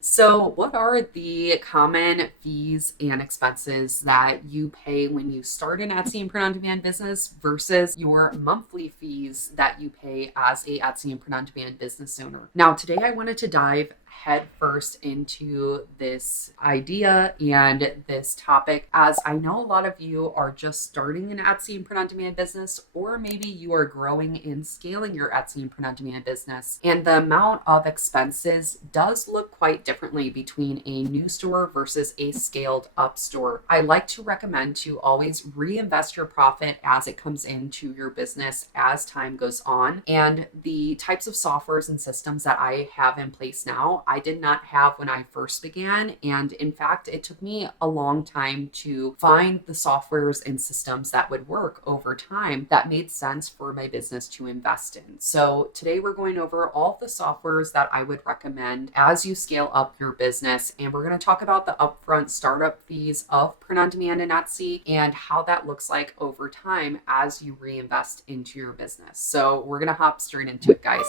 So, what are the common fees and expenses that you pay when you start an Etsy and print on demand business versus your monthly fees that you pay as a Etsy and print on demand business owner? Now, today I wanted to dive head first into this idea and this topic, as I know a lot of you are just starting an Etsy and print on demand business, or maybe you are growing and scaling your Etsy and print on demand business, and the amount of expenses does look quite differently between a new store versus a scaled up store. I like to recommend to always reinvest your profit as it comes into your business as time goes on. And the types of softwares and systems that I have in place now, I did not have when I first began. And in fact, it took me a long time to find the softwares and systems that would work over time that made sense for my business to invest in. So today we're going over all the softwares that I would recommend as you scale up your business. And we're going to talk about the upfront startup fees of print on demand and Etsy and how that looks like over time as you reinvest into your business. So we're going to hop straight into it, guys.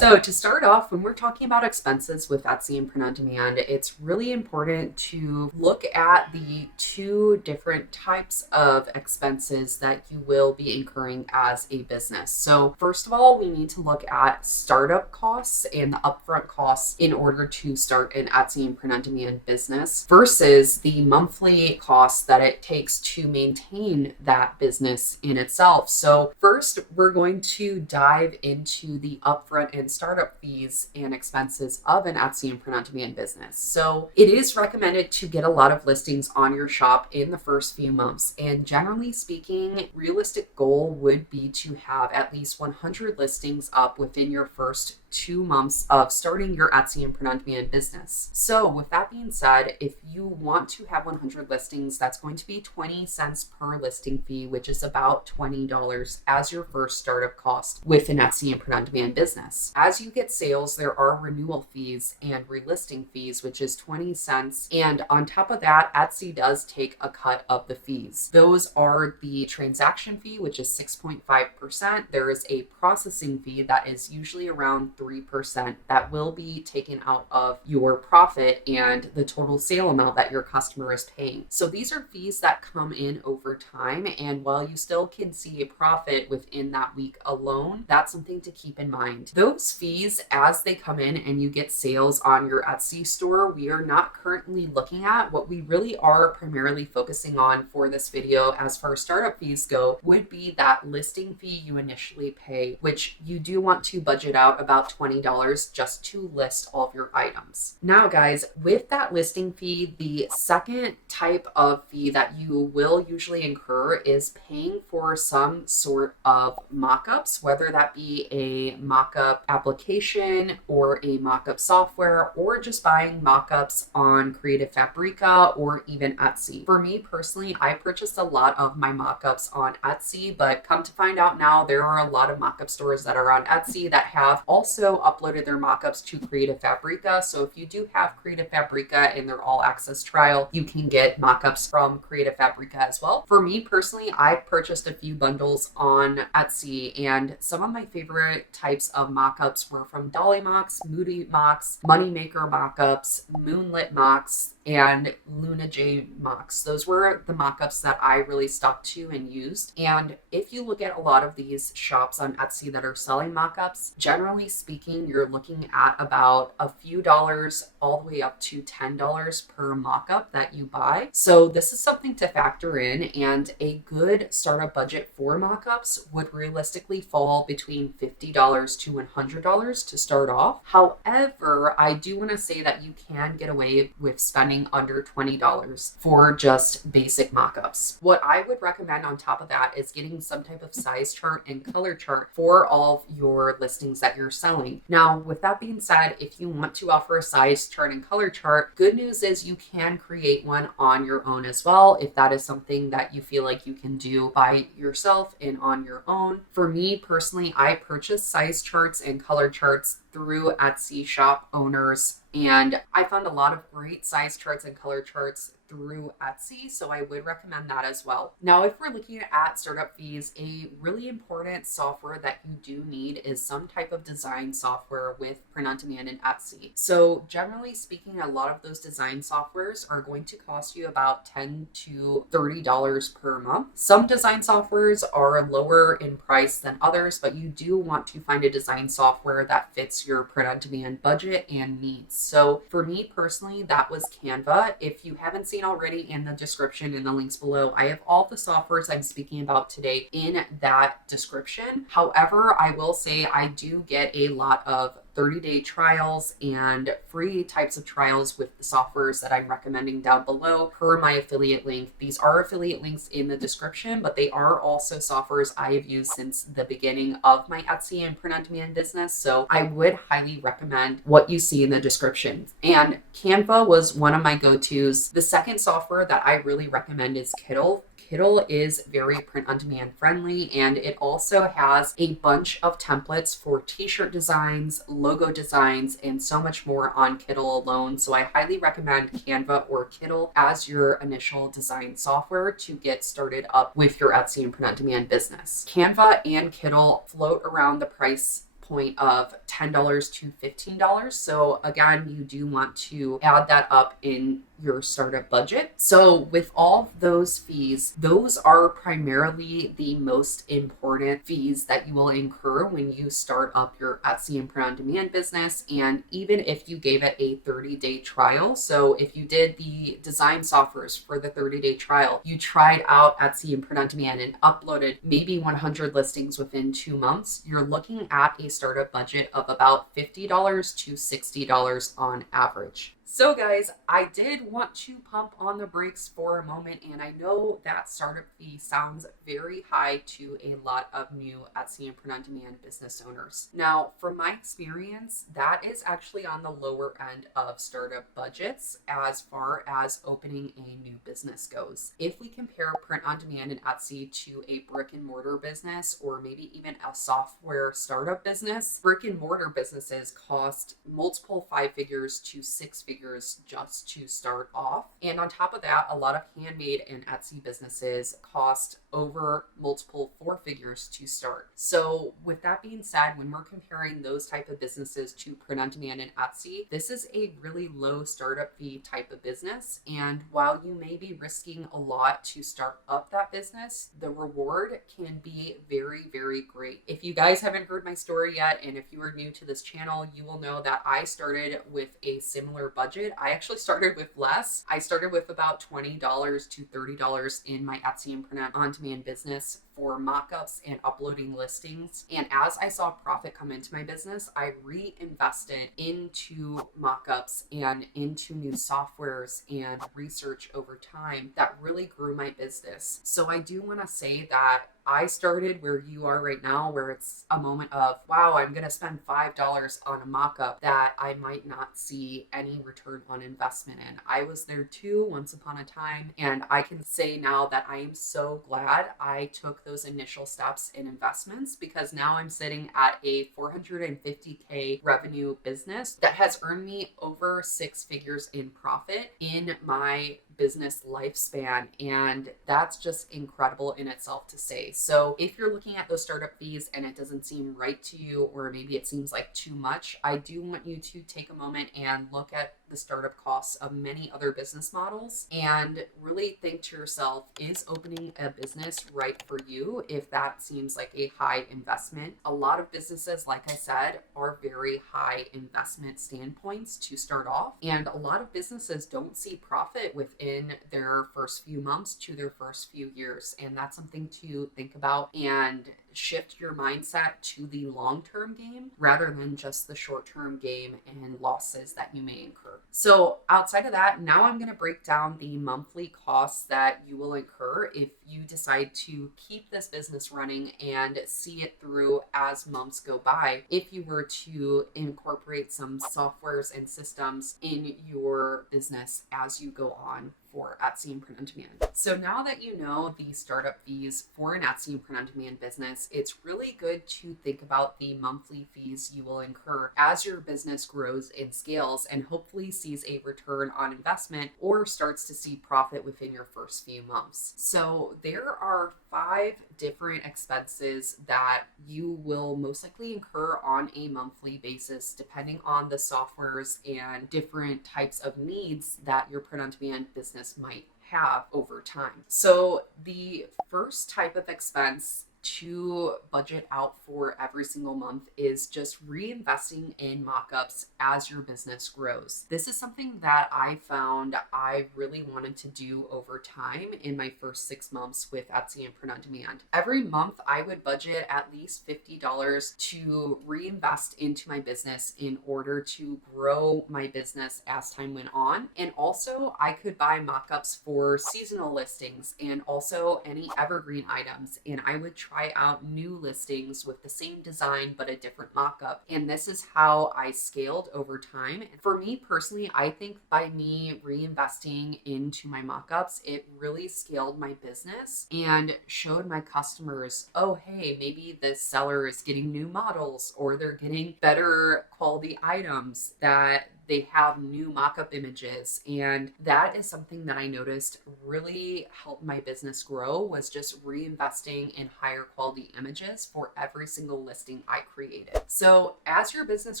So to start off, when we're talking about expenses with Etsy and print on demand, it's really important to look at the two different types of expenses that you will be incurring as a business. So first of all, we need to look at startup costs and the upfront costs in order to start an Etsy and print on demand business versus the monthly costs that it takes to maintain that business in itself. So first, we're going to dive into the upfront and startup fees and expenses of an Etsy and print on demand business. So it is recommended to get a lot of listings on your shop in the first few months. And generally speaking, realistic goal would be to have at least 100 listings up within your first 2 months of starting your Etsy and print on demand business. So with that being said, if you want to have 100 listings, that's going to be 20 cents per listing fee, which is about $20 as your first startup cost with an Etsy and print on demand business. As you get sales, there are renewal fees and relisting fees, which is 20 cents. And on top of that, Etsy does take a cut of the fees. Those are the transaction fee, which is 6.5%. There is a processing fee that is usually around 3% that will be taken out of your profit and the total sale amount that your customer is paying. So these are fees that come in over time. And while you still can see a profit within that week alone, that's something to keep in mind. Those fees, as they come in and you get sales on your Etsy store, we are not currently looking at. What we really are primarily focusing on for this video as far as startup fees go would be that listing fee you initially pay, which you do want to budget out about $20 just to list all of your items. Now, guys, with that listing fee, the second type of fee that you will usually incur is paying for some sort of mockups, whether that be a mockup application or a mockup software, or just buying mockups on Creative Fabrica or even Etsy. For me personally, I purchased a lot of my mockups on Etsy, but come to find out now, there are a lot of mockup stores that are on Etsy that have also uploaded their mockups to Creative Fabrica. So if you do have Creative Fabrica in their all access trial, you can get mockups from Creative Fabrica as well. For me personally, I purchased a few bundles on Etsy, and some of my favorite types of mockups were from Dolly Mocks, Moody Mocks, Moneymaker Mockups, Moonlit Mocks, and Luna J mocks. Those were the mockups that I really stuck to and used. And if you look at a lot of these shops on Etsy that are selling mockups, generally speaking, you're looking at about a few dollars all the way up to $10 per mockup that you buy. So this is something to factor in, and a good startup budget for mockups would realistically fall between $50 to $100 to start off. However, I do want to say that you can get away with spending under $20 for just basic mockups. What I would recommend on top of that is getting some type of size chart and color chart for all of your listings that you're selling. Now, with that being said, if you want to offer a size chart and color chart, good news is you can create one on your own as well, if that is something that you feel like you can do by yourself and on your own. For me personally, I purchased size charts and color charts through Etsy shop owners, and I found a lot of great size charts and color charts through Etsy. So I would recommend that as well. Now, if we're looking at startup fees, a really important software that you do need is some type of design software with print on demand and Etsy. So generally speaking, a lot of those design softwares are going to cost you about $10 to $30 per month. Some design softwares are lower in price than others, but you do want to find a design software that fits your print on demand budget and needs. So for me personally, that was Canva. If you haven't seen already, in the description, in the links below, I have all the softwares I'm speaking about today in that description. However, I will say I do get a lot of 30-day trials and free types of trials with the softwares that I'm recommending down below per my affiliate link. These are affiliate links in the description, but they are also softwares I have used since the beginning of my Etsy and print on demand business. So I would highly recommend what you see in the description. And Canva was one of my go-tos. The second software that I really recommend is Kittl. Kittl is very print on demand friendly, and it also has a bunch of templates for t-shirt designs, logo designs, and so much more on Kittl alone. So I highly recommend Canva or Kittl as your initial design software to get started up with your Etsy and print on demand business. Canva and Kittl float around the price point of $10 to $15. So again, you do want to add that up in your startup budget. So with all of those fees, those are primarily the most important fees that you will incur when you start up your Etsy and print on demand business. And even if you gave it a 30-day trial, so if you did the design softwares for the 30-day trial, you tried out Etsy and print on demand and uploaded maybe 100 listings within 2 months, you're looking at a startup budget of about $50 to $60 on average. So guys, I did want to pump on the brakes for a moment, and I know that startup fee sounds very high to a lot of new Etsy and print on demand business owners. Now, from my experience, that is actually on the lower end of startup budgets as far as opening a new business goes. If we compare print on demand and Etsy to a brick and mortar business, or maybe even a software startup business, brick and mortar businesses cost multiple 5 figures to 6 figures just to start off. And on top of that, a lot of handmade and Etsy businesses cost over multiple 4 figures to start. So with that being said, when we're comparing those type of businesses to print on demand and Etsy, this is a really low startup fee type of business. And while you may be risking a lot to start up that business, the reward can be very, very great. If you guys haven't heard my story yet, and if you are new to this channel, you will know that I started with a similar budget. I actually started with less. I started with about $20 to $30 in my Etsy and print on demand business for mock-ups and uploading listings. And as I saw profit come into my business, I reinvested into mock-ups and into new softwares and research over time that really grew my business. So I do want to say that I started where you are right now, where it's a moment of, wow, I'm going to spend $5 on a mock-up that I might not see any return on investment in. I was there too once upon a time, and I can say now that I am so glad I took those initial steps in investments, because now I'm sitting at a $450K revenue business that has earned me over 6 figures in profit in my business lifespan, and that's just incredible in itself to say. So if you're looking at those startup fees and it doesn't seem right to you, or maybe it seems like too much, I do want you to take a moment and look at the startup costs of many other business models and really think to yourself, is opening a business right for you if that seems like a high investment? A lot of businesses, like I said, are very high investment standpoints to start off, and a lot of businesses don't see profit within their first few months to their first few years, and that's something to think about and shift your mindset to the long-term game rather than just the short-term game and losses that you may incur. So outside of that, now I'm going to break down the monthly costs that you will incur if you decide to keep this business running and see it through as months go by, if you were to incorporate some softwares and systems in your business as you go on for Etsy and print on demand. So now that you know the startup fees for an Etsy and print on demand business, it's really good to think about the monthly fees you will incur as your business grows and scales and hopefully sees a return on investment or starts to see profit within your first few months. So there are 5 different expenses that you will most likely incur on a monthly basis, depending on the softwares and different types of needs that your print on demand business might have over time. So the first type of expense to budget out for every single month is just reinvesting in mock-ups as your business grows. This is something that I found I really wanted to do over time in my first 6 months with Etsy and print on demand. Every month I would budget at least $50 to reinvest into my business in order to grow my business as time went on. And also I could buy mock-ups for seasonal listings and also any evergreen items, and I would try out new listings with the same design but a different mock-up. And this is how I scaled over time. And for me personally, I think by me reinvesting into my mock-ups, it really scaled my business and showed my customers, oh, hey, maybe this seller is getting new models or they're getting better quality items, that they have new mock-up images. And that is something that I noticed really helped my business grow, was just reinvesting in higher quality images for every single listing I created. So as your business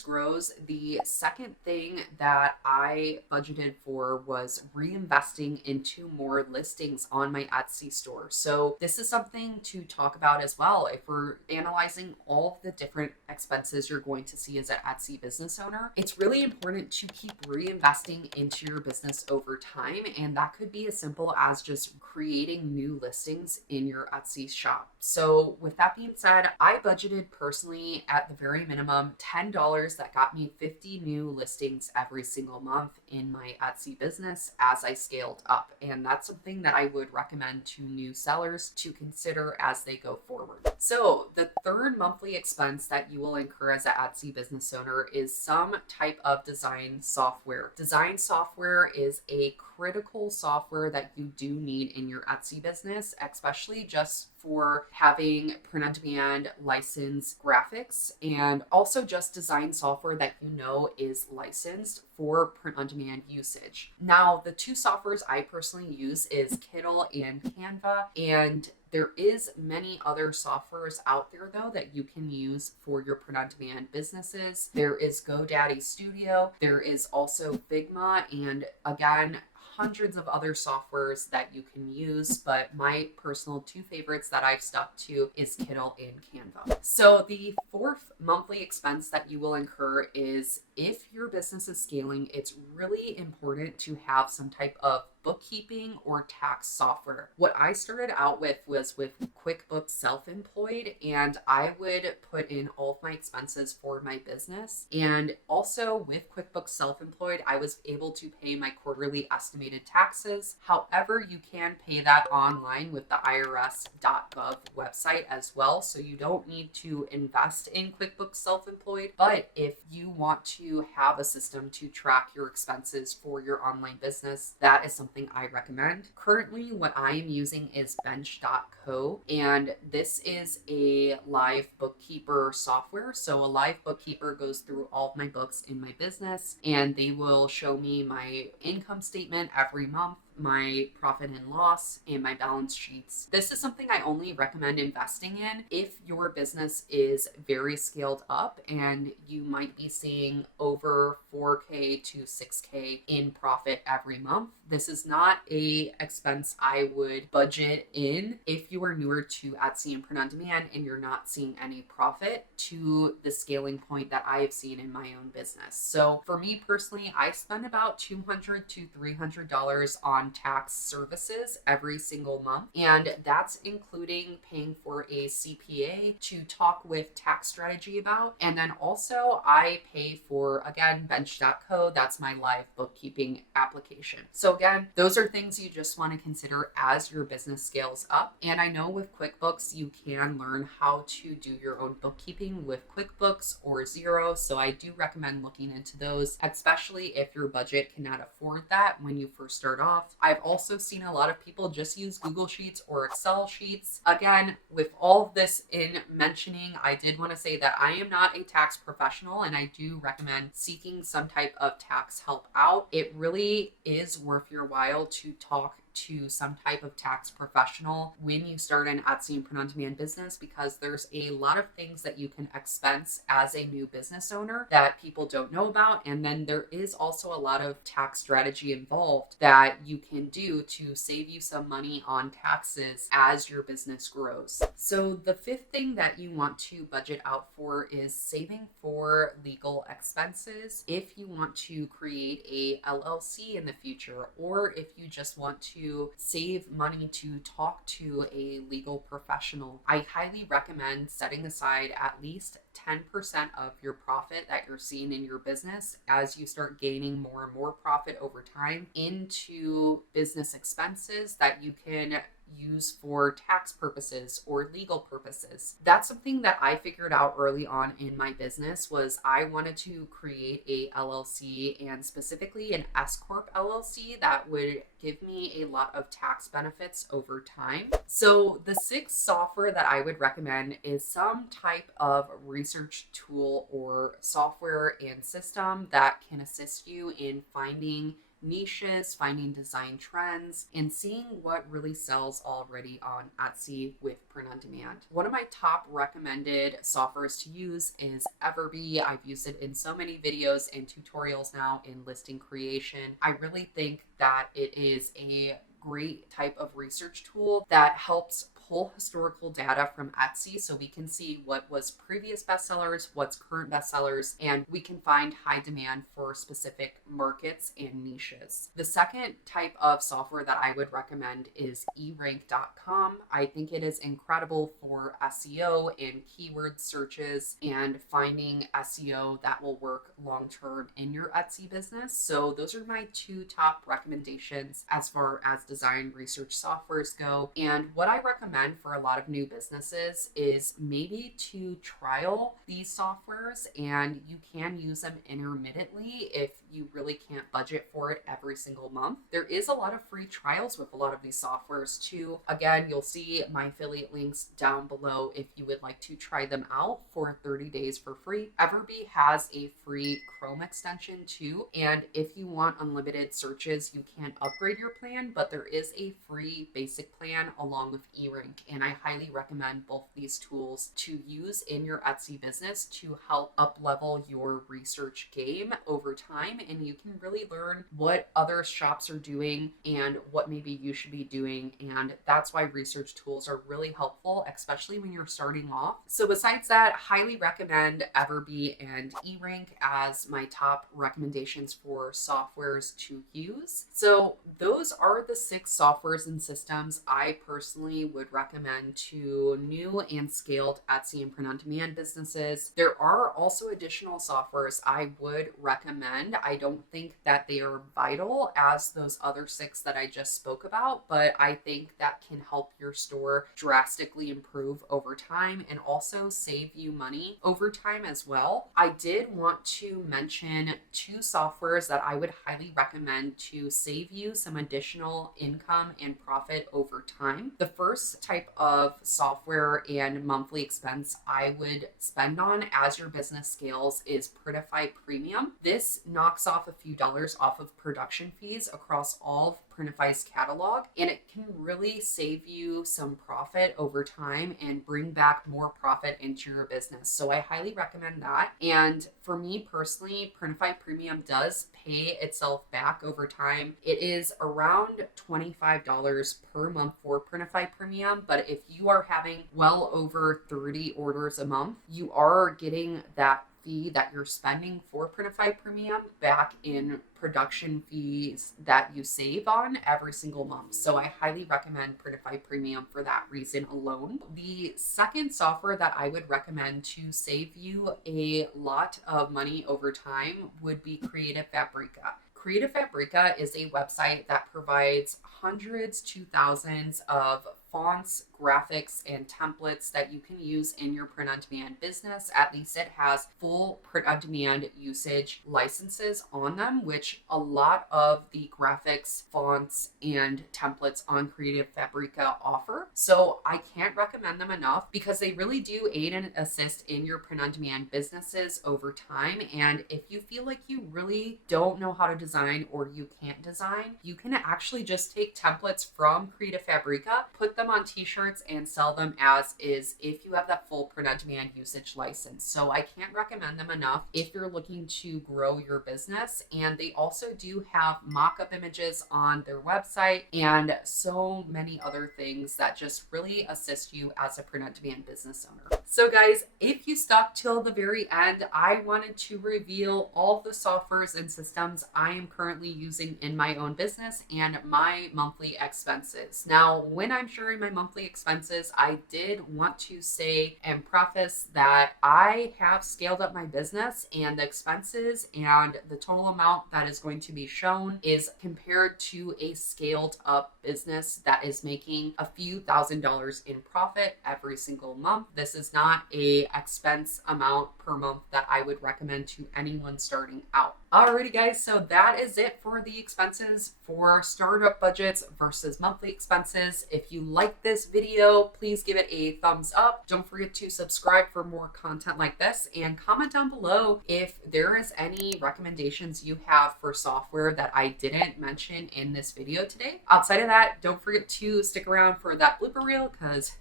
grows, the second thing that I budgeted for was reinvesting into more listings on my Etsy store. So this is something to talk about as well. If we're analyzing all of the different expenses you're going to see as an Etsy business owner, it's really important to keep reinvesting into your business over time. And that could be as simple as just creating new listings in your Etsy shop. So with that being said, I budgeted personally at the very minimum $10 that got me 50 new listings every single month in my Etsy business as I scaled up. And that's something that I would recommend to new sellers to consider as they go forward. So the third monthly expense that you will incur as an Etsy business owner is some type of design software. Design software is a critical software that you do need in your Etsy business, especially just for having print on demand licensed graphics, and also just design software that you know is licensed for print on demand usage. Now, the 2 softwares I personally use is Kittl and Canva, and there is many other softwares out there though that you can use for your print on demand businesses. There is GoDaddy Studio, there is also Figma, and again, hundreds of other softwares that you can use, but my personal 2 favorites that I've stuck to is Kittl and Canva. So the fourth monthly expense that you will incur is, if your business is scaling, it's really important to have some type of bookkeeping or tax software. What I started out with was with QuickBooks Self-Employed, and I would put in all of my expenses for my business. And also with QuickBooks Self-Employed, I was able to pay my quarterly estimated taxes. However, you can pay that online with the irs.gov website as well, so you don't need to invest in QuickBooks Self-Employed. But if you want to have a system to track your expenses for your online business, that is something I recommend. Currently, what I am using is bench.co, and this is a live bookkeeper software. So a live bookkeeper goes through all of my books in my business, and they will show me my income statement every month, my profit and loss, and my balance sheets. This is something I only recommend investing in if your business is very scaled up and you might be seeing over 4K to 6K in profit every month. This is not a expense I would budget in if you are newer to Etsy and print on demand and you're not seeing any profit to the scaling point that I have seen in my own business. So for me personally, I spend about $200 to $300 on tax services every single month, and that's including paying for a CPA to talk with tax strategy about. And then also I pay for, again, bench.co. That's my live bookkeeping application. So again, those are things you just want to consider as your business scales up. And I know with QuickBooks, you can learn how to do your own bookkeeping with QuickBooks or Xero. So I do recommend looking into those, especially if your budget cannot afford that when you first start off. involved. I've also seen a lot of people just use Google Sheets or Excel sheets. Again, with all of this in mentioning, I did want to say that I am not a tax professional and I do recommend seeking some type of tax help out. It really is worth your while to talk to some type of tax professional when you start an Etsy and print-on-demand business, because there's a lot of things that you can expense as a new business owner that people don't know about. And then there is also a lot of tax strategy involved that you can do to save you some money on taxes as your business grows. So the fifth thing that you want to budget out for is saving for legal expenses. If you want to create a LLC in the future, or if you just want to save money to talk to a legal professional, I highly recommend setting aside at least 10% of your profit that you're seeing in your business as you start gaining more and more profit over time into business expenses that you can use for tax purposes or legal purposes. That's something that I figured out early on in my business. Was I wanted to create a LLC, and specifically an S Corp LLC that would give me a lot of tax benefits over time. So the sixth software that I would recommend is some type of research tool or software and system that can assist you in finding niches, finding design trends, and seeing what really sells already on Etsy with print on demand. One of my top recommended softwares to use is Everbee. I've used it in so many videos and tutorials now in listing creation. I really think that it is a great type of research tool that helps pull historical data from Etsy so we can see what was previous bestsellers, what's current bestsellers, and we can find high demand for specific markets and niches. The second type of software that I would recommend is erank.com. I think it is incredible for SEO and keyword searches and finding SEO that will work long-term in your Etsy business. So those are my two top recommendations as far as design research softwares go. And what I recommend for a lot of new businesses is maybe to trial these softwares, and you can use them intermittently if you really can't budget for it every single month. There is a lot of free trials with a lot of these softwares too. Again, you'll see my affiliate links down below if you would like to try them out for 30 days for free. Everbee has a free Chrome extension too, and if you want unlimited searches, you can upgrade your plan, but there is a free basic plan along with eRank. And I highly recommend both these tools to use in your Etsy business to help up level your research game over time. And you can really learn what other shops are doing and what maybe you should be doing. And that's why research tools are really helpful, especially when you're starting off. So besides that, highly recommend Everbee and eRank as my top recommendations for softwares to use. So those are the 6 softwares and systems I personally would recommend to new and scaled Etsy and print-on-demand businesses. There are also additional softwares I would recommend. I don't think that they are vital as those other 6 that I just spoke about, but I think that can help your store drastically improve over time and also save you money over time as well. I did want to mention 2 softwares that I would highly recommend to save you some additional income and profit over time. The first type of software and monthly expense I would spend on as your business scales is Printify Premium. This knocks off a few dollars off of production fees across all of Printify's catalog, and it can really save you some profit over time and bring back more profit into your business. So I highly recommend that. And for me personally, Printify Premium does pay itself back over time. It is around $25 per month for Printify Premium, but if you are having well over 30 orders a month, you are getting that fee that you're spending for Printify Premium back in production fees that you save on every single month. So I highly recommend Printify Premium for that reason alone. The second software that I would recommend to save you a lot of money over time would be Creative Fabrica. Creative Fabrica is a website that provides hundreds to thousands of fonts, graphics and templates that you can use in your print-on-demand business. At least it has full print-on-demand usage licenses on them, which a lot of the graphics, fonts, and templates on Creative Fabrica offer. So I can't recommend them enough because they really do aid and assist in your print-on-demand businesses over time. And if you feel like you really don't know how to design or you can't design, you can actually just take templates from Creative Fabrica, put them on t-shirts, and sell them as is if you have that full print-on-demand usage license. So I can't recommend them enough if you're looking to grow your business. And they also do have mock-up images on their website and so many other things that just really assist you as a print-on-demand business owner. So guys, if you stuck till the very end, I wanted to reveal all the softwares and systems I am currently using in my own business and my monthly expenses. Now, when I'm sharing my monthly expenses, I did want to say and preface that I have scaled up my business, and the expenses and the total amount that is going to be shown is compared to a scaled up business that is making a few $1,000s in profit every single month. This is not a expense amount per month that I would recommend to anyone starting out. Alrighty guys, so that is it for the expenses for startup budgets versus monthly expenses. If you like this video, please give it a thumbs up. Don't forget to subscribe for more content like this, and comment down below if there is any recommendations you have for software that I didn't mention in this video today. Outside of that, don't forget to stick around for that blooper reel because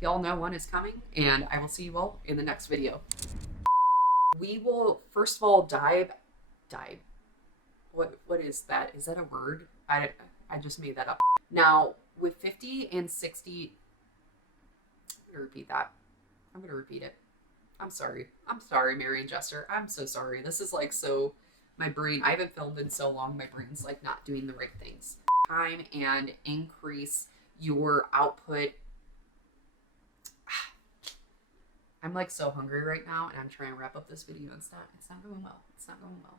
y'all know one is coming, and I will see you all in the next video. We will first of all dive. What is that? Is that a word? I just made that up. Now, with 50 and 60, I'm gonna repeat that. I'm gonna repeat it. I'm sorry, Mary and Jester. I'm so sorry. This is like my brain, I haven't filmed in so long, my brain's like not doing the right things. Time and increase your output. I'm like so hungry right now, and I'm trying to wrap up this video. It's not going well. It's not going well.